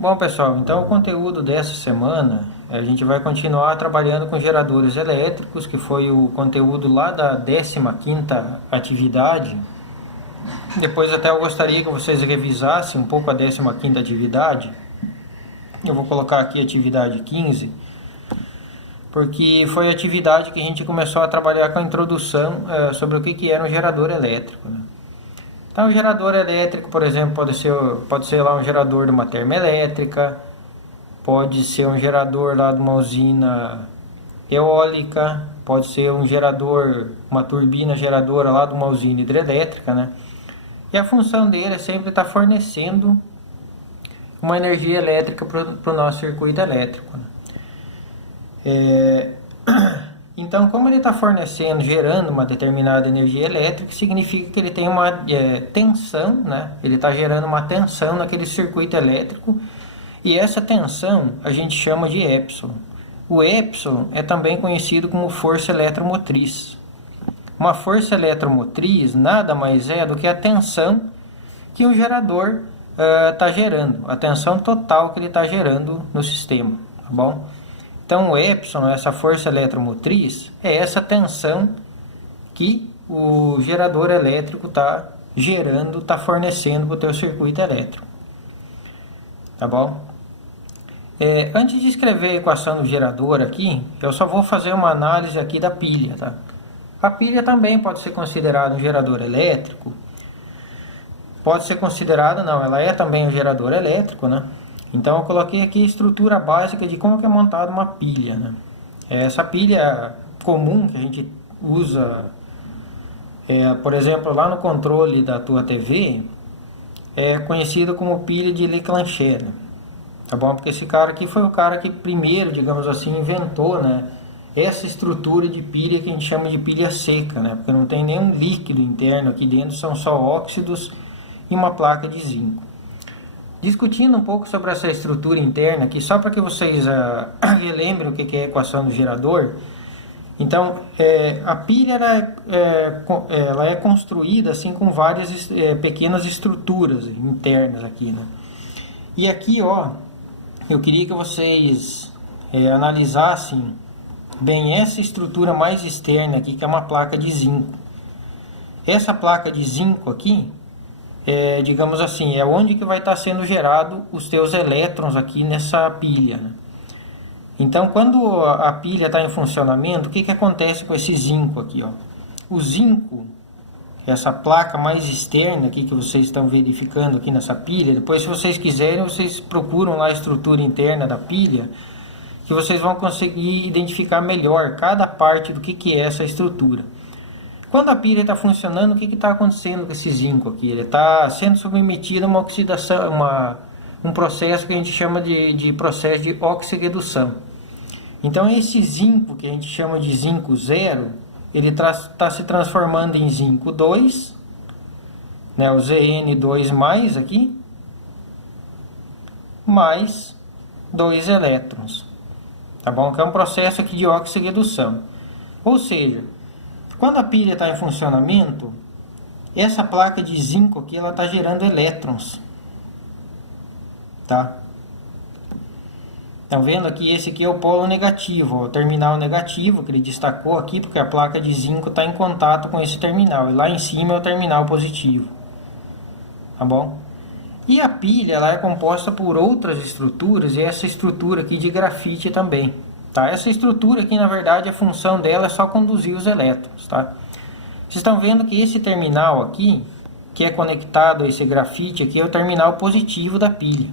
Bom, pessoal, então o conteúdo dessa semana, a gente vai continuar trabalhando com geradores elétricos, que foi o conteúdo lá da 15ª atividade. Depois até eu gostaria que vocês revisassem um pouco a 15ª atividade. Eu vou colocar aqui a atividade 15, porque foi a atividade que a gente começou a trabalhar com a introdução sobre o que era um gerador elétrico, né? Então, o gerador elétrico, por exemplo, pode ser lá um gerador de uma termoelétrica, pode ser um gerador lá de uma usina eólica, pode ser um gerador, uma turbina geradora lá de uma usina hidrelétrica, né? E a função dele é sempre estar fornecendo uma energia elétrica para o nosso circuito elétrico, né? Então, como ele está fornecendo, gerando uma determinada energia elétrica, significa que ele tem uma tensão, né? Ele está gerando uma tensão naquele circuito elétrico, e essa tensão a gente chama de epsilon. O epsilon é também conhecido como força eletromotriz. Uma força eletromotriz nada mais é do que a tensão que o gerador está gerando, a tensão total que ele está gerando no sistema, tá bom? Então, o epsilon, essa força eletromotriz, é essa tensão que o gerador elétrico está gerando, está fornecendo para o teu circuito elétrico. Tá bom? Antes de escrever a equação do gerador aqui, eu só vou fazer uma análise aqui da pilha, tá? A pilha também pode ser considerada um gerador elétrico. Pode ser considerada, não, ela é também um gerador elétrico, né? Então eu coloquei aqui a estrutura básica de como que é montada uma pilha, né? Essa pilha comum que a gente usa, por exemplo, lá no controle da tua TV, é conhecido como pilha de Leclanché, né? Tá bom? Porque esse cara aqui foi o cara que primeiro, digamos assim, inventou, né, essa estrutura de pilha que a gente chama de pilha seca, né? Porque não tem nenhum líquido interno aqui dentro, são só óxidos e uma placa de zinco. Discutindo um pouco sobre essa estrutura interna aqui, só para que vocês relembrem o que é a equação do gerador. Então, a pilha ela é construída assim com várias pequenas estruturas internas aqui, né? E aqui, ó, eu queria que vocês analisassem bem essa estrutura mais externa aqui, que é uma placa de zinco. Essa placa de zinco aqui, digamos assim, é onde que vai estar sendo gerado os teus elétrons aqui nessa pilha, né? Então, quando a pilha está em funcionamento, o que acontece com esse zinco aqui, ó? O zinco, essa placa mais externa aqui que vocês estão verificando aqui nessa pilha, depois, se vocês quiserem, vocês procuram lá a estrutura interna da pilha, que vocês vão conseguir identificar melhor cada parte do que é essa estrutura. Quando a pilha está funcionando, o que está acontecendo com esse zinco aqui? Ele está sendo submetido a uma oxidação, um processo que a gente chama de processo de oxirredução. Então, esse zinco, que a gente chama de zinco zero, ele está se transformando em zinco 2, né, o Zn2+, aqui, mais 2 elétrons. Tá bom? Que é um processo aqui de oxirredução. Ou seja, quando a pilha está em funcionamento, essa placa de zinco aqui, ela está gerando elétrons. Tá? Estão vendo aqui? Esse aqui é o polo negativo, ó, o terminal negativo, que ele destacou aqui, porque a placa de zinco está em contato com esse terminal. E lá em cima é o terminal positivo. Tá bom? E a pilha, ela é composta por outras estruturas, e essa estrutura aqui de grafite também. Tá? Essa estrutura aqui, na verdade, a função dela é só conduzir os elétrons. Tá? Vocês estão vendo que esse terminal aqui, que é conectado a esse grafite aqui, é o terminal positivo da pilha.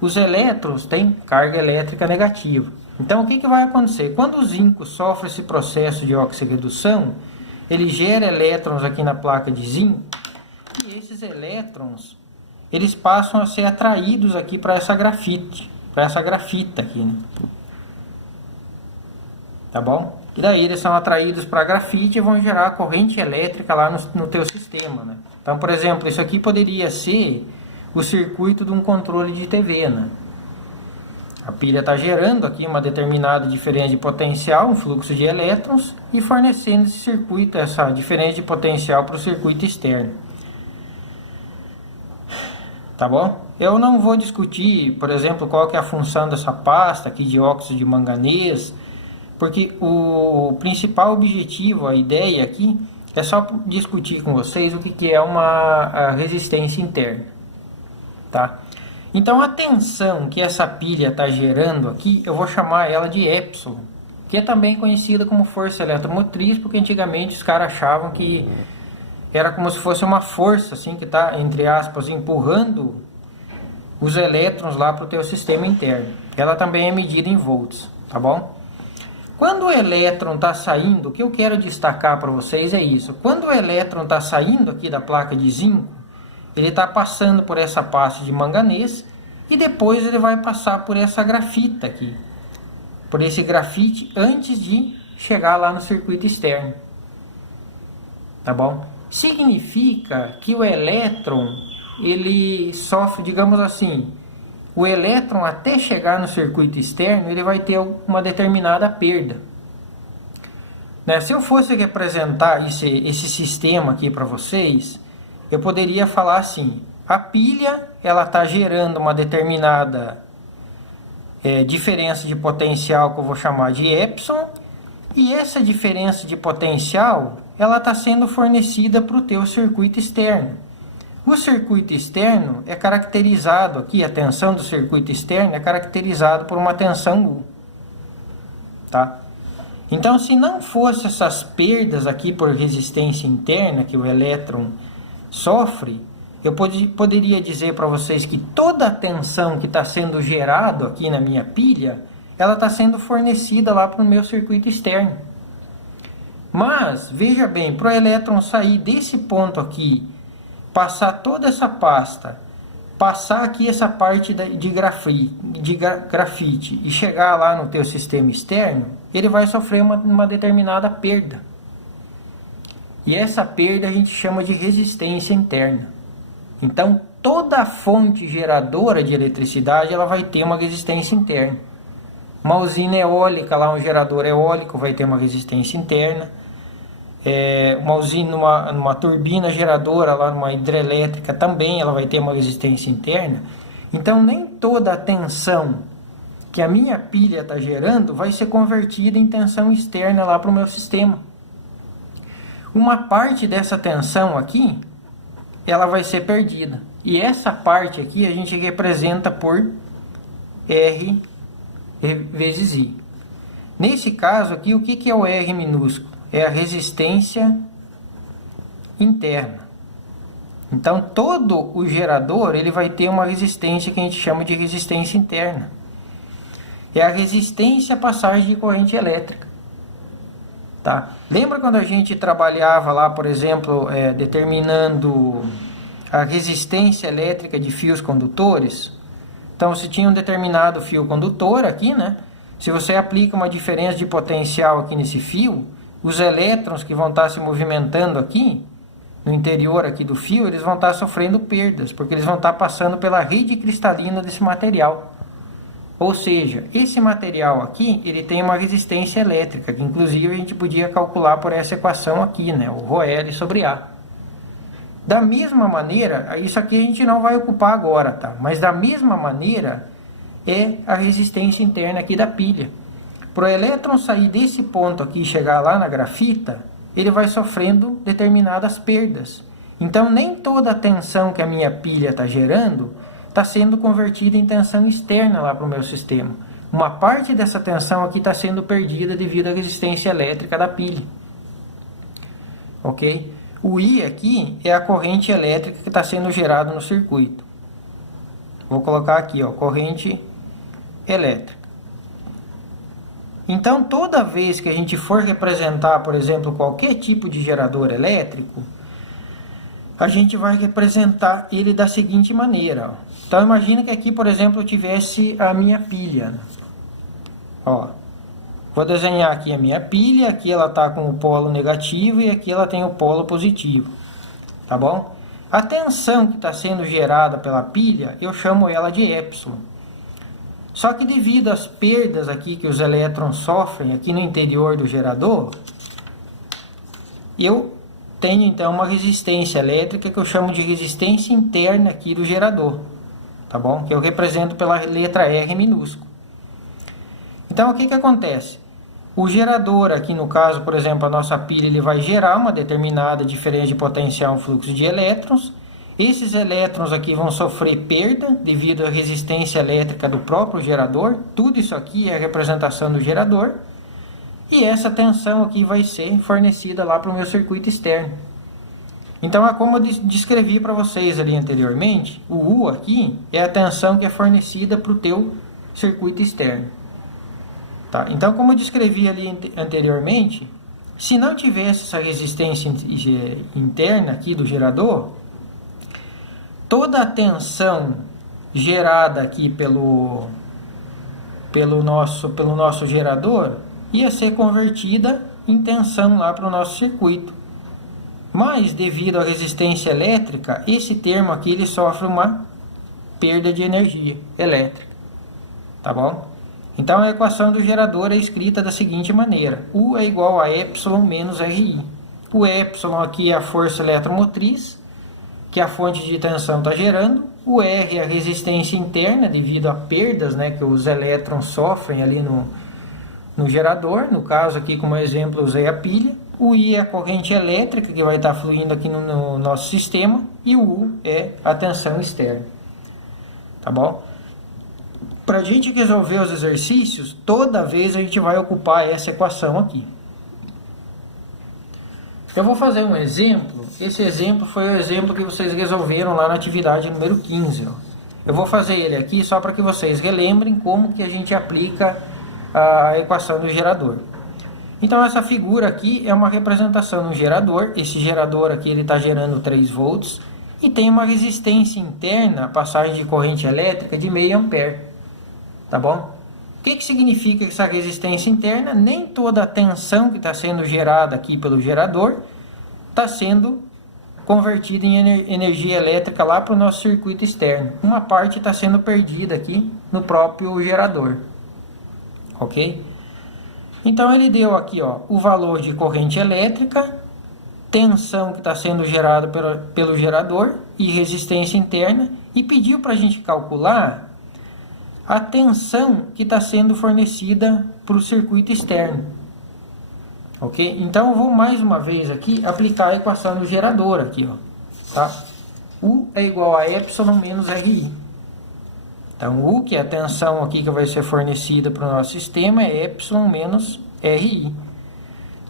Os elétrons têm carga elétrica negativa. Então, o que vai acontecer? Quando o zinco sofre esse processo de oxirredução, ele gera elétrons aqui na placa de zinco, e esses elétrons, eles passam a ser atraídos aqui para essa grafita aqui, né? Tá bom? E daí eles são atraídos para a grafite e vão gerar corrente elétrica lá no teu sistema, né? Então, por exemplo, isso aqui poderia ser o circuito de um controle de TV, né? A pilha está gerando aqui uma determinada diferença de potencial, um fluxo de elétrons, e fornecendo esse circuito, essa diferença de potencial para o circuito externo. Tá bom? eu não vou discutir, por exemplo, qual que é a função dessa pasta aqui de óxido de manganês, porque o principal objetivo, a ideia aqui, é só discutir com vocês o que é uma resistência interna, tá? Então a tensão que essa pilha está gerando aqui, eu vou chamar ela de epsilon, que é também conhecida como força eletromotriz, porque antigamente os caras achavam que era como se fosse uma força assim que está, entre aspas, empurrando os elétrons lá para o teu sistema interno. Ela também é medida em volts, tá bom? Quando o elétron está saindo, o que eu quero destacar para vocês é isso. Quando o elétron está saindo aqui da placa de zinco, ele está passando por essa pasta de manganês e depois ele vai passar por essa grafita aqui. Por esse grafite antes de chegar lá no circuito externo. Tá bom? Significa que o elétron, ele sofre, digamos assim, o elétron até chegar no circuito externo, ele vai ter uma determinada perda. Né? Se eu fosse representar esse sistema aqui para vocês, eu poderia falar assim, a pilha ela está gerando uma determinada diferença de potencial que eu vou chamar de epsilon, e essa diferença de potencial ela está sendo fornecida para o teu circuito externo. O circuito externo é caracterizado aqui, a tensão do circuito externo é caracterizado por uma tensão U. Tá? Então, se não fosse essas perdas aqui por resistência interna que o elétron sofre, eu poderia dizer para vocês que toda a tensão que está sendo gerada aqui na minha pilha, ela está sendo fornecida lá para o meu circuito externo. Mas, veja bem, para o elétron sair desse ponto aqui, passar toda essa pasta, passar aqui essa parte de grafite e chegar lá no teu sistema externo, ele vai sofrer uma determinada perda. E essa perda a gente chama de resistência interna. Então, toda fonte geradora de eletricidade ela vai ter uma resistência interna. Uma usina eólica, lá um gerador eólico vai ter uma resistência interna. Uma usina, uma turbina geradora, lá numa hidrelétrica também ela vai ter uma resistência interna. Então, nem toda a tensão que a minha pilha está gerando vai ser convertida em tensão externa lá para o meu sistema. Uma parte dessa tensão aqui, ela vai ser perdida. E essa parte aqui a gente representa por R vezes I. Nesse caso aqui, o que é o R minúsculo? É a resistência interna. Então, todo o gerador ele vai ter uma resistência que a gente chama de resistência interna. É a resistência à passagem de corrente elétrica. Tá? Lembra quando a gente trabalhava lá, por exemplo, determinando a resistência elétrica de fios condutores? Então, você tinha um determinado fio condutor aqui, né? Se você aplica uma diferença de potencial aqui nesse fio, os elétrons que vão estar se movimentando aqui, no interior aqui do fio, eles vão estar sofrendo perdas, porque eles vão estar passando pela rede cristalina desse material. Ou seja, esse material aqui, ele tem uma resistência elétrica, que inclusive a gente podia calcular por essa equação aqui, né? O ρL sobre A. Da mesma maneira, isso aqui a gente não vai ocupar agora, tá? Mas da mesma maneira é a resistência interna aqui da pilha. Para o elétron sair desse ponto aqui e chegar lá na grafita, ele vai sofrendo determinadas perdas. Então, nem toda a tensão que a minha pilha está gerando está sendo convertida em tensão externa lá para o meu sistema. Uma parte dessa tensão aqui está sendo perdida devido à resistência elétrica da pilha. Ok? O I aqui é a corrente elétrica que está sendo gerada no circuito. Vou colocar aqui, ó, corrente elétrica. Então, toda vez que a gente for representar, por exemplo, qualquer tipo de gerador elétrico, a gente vai representar ele da seguinte maneira. Ó. Então, imagina que aqui, por exemplo, eu tivesse a minha pilha. Ó, vou desenhar aqui a minha pilha, aqui ela está com o polo negativo e aqui ela tem o polo positivo. Tá bom? A tensão que está sendo gerada pela pilha, eu chamo ela de epsilon. Só que devido às perdas aqui que os elétrons sofrem aqui no interior do gerador, eu tenho então uma resistência elétrica que eu chamo de resistência interna aqui do gerador. tá bom? Que eu represento pela letra R minúsculo. Então, o que acontece? O gerador aqui, no caso, por exemplo, a nossa pilha, ele vai gerar uma determinada diferença de potencial fluxo de elétrons. Esses elétrons aqui vão sofrer perda devido à resistência elétrica do próprio gerador. Tudo isso aqui é a representação do gerador. E essa tensão aqui vai ser fornecida lá para o meu circuito externo. Então, é como eu descrevi para vocês ali anteriormente. O U aqui é a tensão que é fornecida para o teu circuito externo. Tá? Então, como eu descrevi ali anteriormente, se não tivesse essa resistência interna aqui do gerador, toda a tensão gerada aqui pelo nosso gerador ia ser convertida em tensão lá para o nosso circuito. Mas, devido à resistência elétrica, esse termo aqui ele sofre uma perda de energia elétrica. Tá bom? Então, a equação do gerador é escrita da seguinte maneira. U é igual a Epsilon menos RI. O Epsilon aqui é a força eletromotriz, que a fonte de tensão está gerando. O R é a resistência interna, devido a perdas, né, que os elétrons sofrem ali no gerador. No caso aqui, como exemplo, usei a pilha. O I é a corrente elétrica que vai estar fluindo aqui no nosso sistema. E o U é a tensão externa. Tá bom? Para a gente resolver os exercícios, toda vez a gente vai ocupar essa equação aqui. Eu vou fazer um exemplo. Esse exemplo foi o exemplo que vocês resolveram lá na atividade número 15. Ó. Eu vou fazer ele aqui só para que vocês relembrem como que a gente aplica a equação do gerador. Então, essa figura aqui é uma representação do gerador. Esse gerador aqui está gerando 3 volts e tem uma resistência interna, a passagem de corrente elétrica de meio ampere. Tá bom? O que significa essa resistência interna? Nem toda a tensão que está sendo gerada aqui pelo gerador está sendo convertida em energia elétrica lá para o nosso circuito externo. Uma parte está sendo perdida aqui no próprio gerador. Ok? Então, ele deu aqui ó, o valor de corrente elétrica, tensão que está sendo gerada pelo gerador e resistência interna, e pediu para a gente calcular a tensão que está sendo fornecida para o circuito externo. Ok? Então, eu vou mais uma vez aqui aplicar a equação do gerador aqui, ó. Tá? U é igual a Epsilon menos RI. Então, U, que é a tensão aqui que vai ser fornecida para o nosso sistema, é Epsilon menos RI.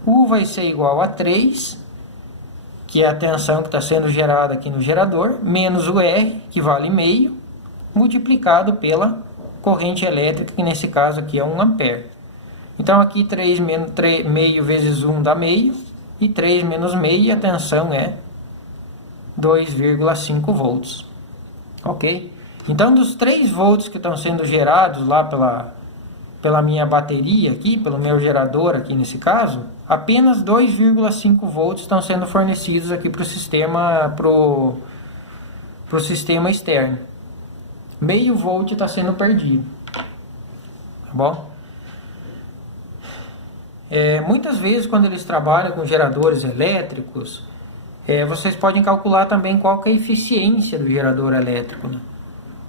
U vai ser igual a 3, que é a tensão que está sendo gerada aqui no gerador, menos o R, que vale meio, multiplicado pela corrente elétrica, que nesse caso aqui é 1 ampere. Então, aqui 3 meio vezes 1 dá meio, e 3 menos meio, e a tensão é 2,5 volts. Ok? Então, dos 3 volts que estão sendo gerados lá pela minha bateria aqui, pelo meu gerador aqui nesse caso, apenas 2,5 volts estão sendo fornecidos aqui para o sistema externo. Meio volt está sendo perdido. Tá bom? Muitas vezes, quando eles trabalham com geradores elétricos, vocês podem calcular também qual que é a eficiência do gerador elétrico. Né?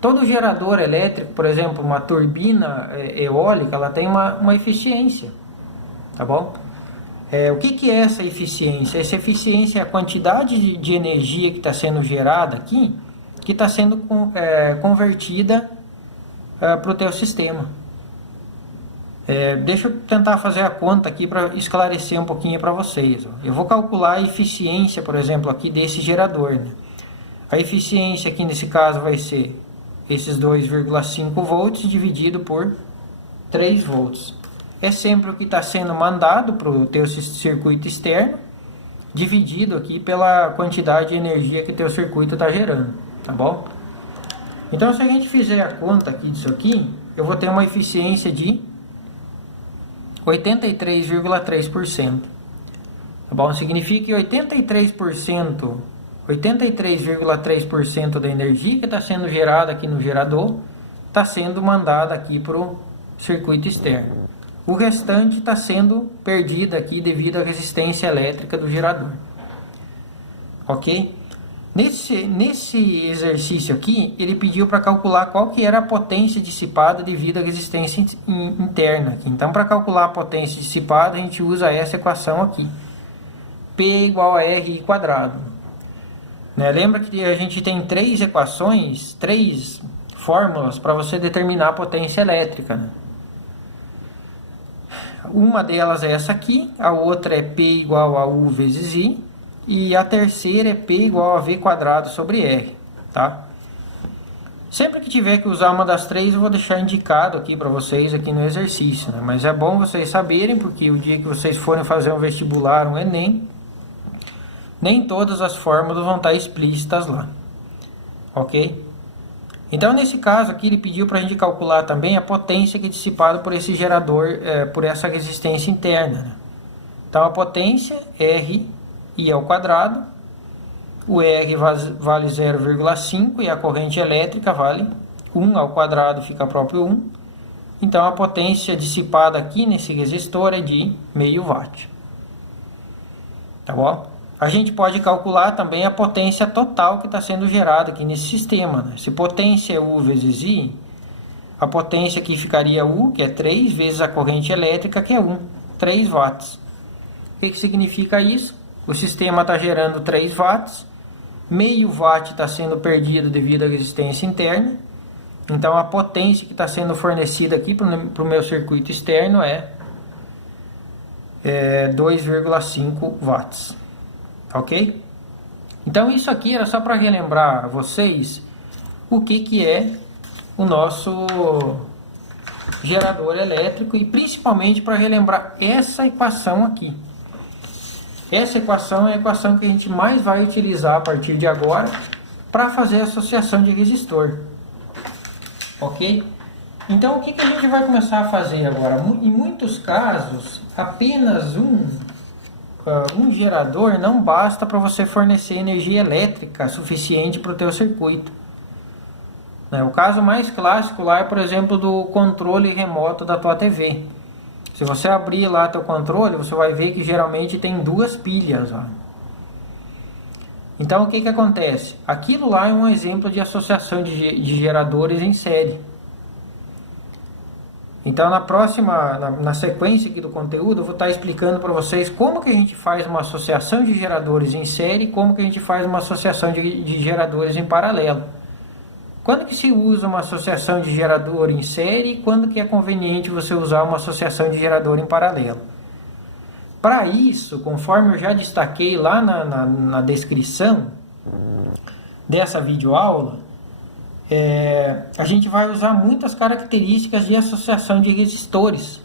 Todo gerador elétrico, por exemplo, uma turbina eólica, ela tem uma eficiência. Tá bom? O que é essa eficiência? Essa eficiência é a quantidade de energia que está sendo gerada aqui, que está sendo convertida para o teu sistema. Deixa eu tentar fazer a conta aqui para esclarecer um pouquinho para vocês. Ó. Eu vou calcular a eficiência, por exemplo, aqui desse gerador. Né? A eficiência aqui nesse caso vai ser esses 2,5 volts dividido por 3 volts. É sempre o que está sendo mandado para o teu circuito externo, dividido aqui pela quantidade de energia que o teu circuito está gerando. Tá bom? Então, se a gente fizer a conta aqui disso aqui, eu vou ter uma eficiência de 83,3%. Tá bom? Significa que 83,3% da energia que está sendo gerada aqui no gerador está sendo mandada aqui para o circuito externo. O restante está sendo perdido aqui devido à resistência elétrica do gerador. Ok? Nesse exercício aqui, ele pediu para calcular qual que era a potência dissipada devido à resistência interna. Aqui. Então, para calcular a potência dissipada, a gente usa essa equação aqui. P igual a RI quadrado. Né? Lembra que a gente tem três equações, três fórmulas para você determinar a potência elétrica. Né? Uma delas é essa aqui, a outra é P igual a U vezes I, e a terceira é P igual a V quadrado sobre R, tá? Sempre que tiver que usar uma das três, eu vou deixar indicado aqui para vocês aqui no exercício, né? Mas é bom vocês saberem, porque o dia que vocês forem fazer um vestibular, um Enem, nem todas as fórmulas vão estar explícitas lá, ok? Então, nesse caso aqui, ele pediu para a gente calcular também a potência que é dissipada por esse gerador, por essa resistência interna. Né? Então, a potência, R I ao quadrado, o R vale 0,5 e a corrente elétrica vale 1 ao quadrado, fica próprio 1. Então, a potência dissipada aqui nesse resistor é de meio watt. Tá bom? A gente pode calcular também a potência total que está sendo gerada aqui nesse sistema. Né? Se potência é U vezes I, a potência aqui ficaria U, que é 3, vezes a corrente elétrica, que é 1, 3 watts. O que significa isso? O sistema está gerando 3 watts, meio watt está sendo perdido devido à resistência interna. Então, a potência que está sendo fornecida aqui para o meu circuito externo é 2,5 watts. Ok? Então isso aqui era só para relembrar a vocês o que é o nosso gerador elétrico e principalmente para relembrar essa equação aqui. Essa equação é a equação que a gente mais vai utilizar a partir de agora para fazer a associação de resistor. Ok? Então o que a gente vai começar a fazer agora? Em muitos casos, apenas um gerador não basta para você fornecer energia elétrica suficiente para o teu circuito. O caso mais clássico lá é, por exemplo, do controle remoto da tua TV. Se você abrir lá teu controle, você vai ver que geralmente tem 2 pilhas lá. Então o que acontece? Aquilo lá é um exemplo de associação de geradores em série. Então na sequência aqui do conteúdo eu vou estar explicando para vocês como que a gente faz uma associação de geradores em série e como que a gente faz uma associação de geradores em paralelo. Quando que se usa uma associação de gerador em série e quando que é conveniente você usar uma associação de gerador em paralelo. Para isso, conforme eu já destaquei lá na descrição dessa videoaula, a gente vai usar muitas características de associação de resistores.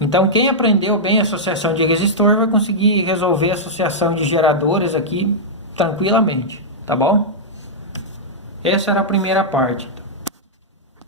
Então, quem aprendeu bem a associação de resistor vai conseguir resolver a associação de geradores aqui tranquilamente, tá bom? Essa era a primeira parte.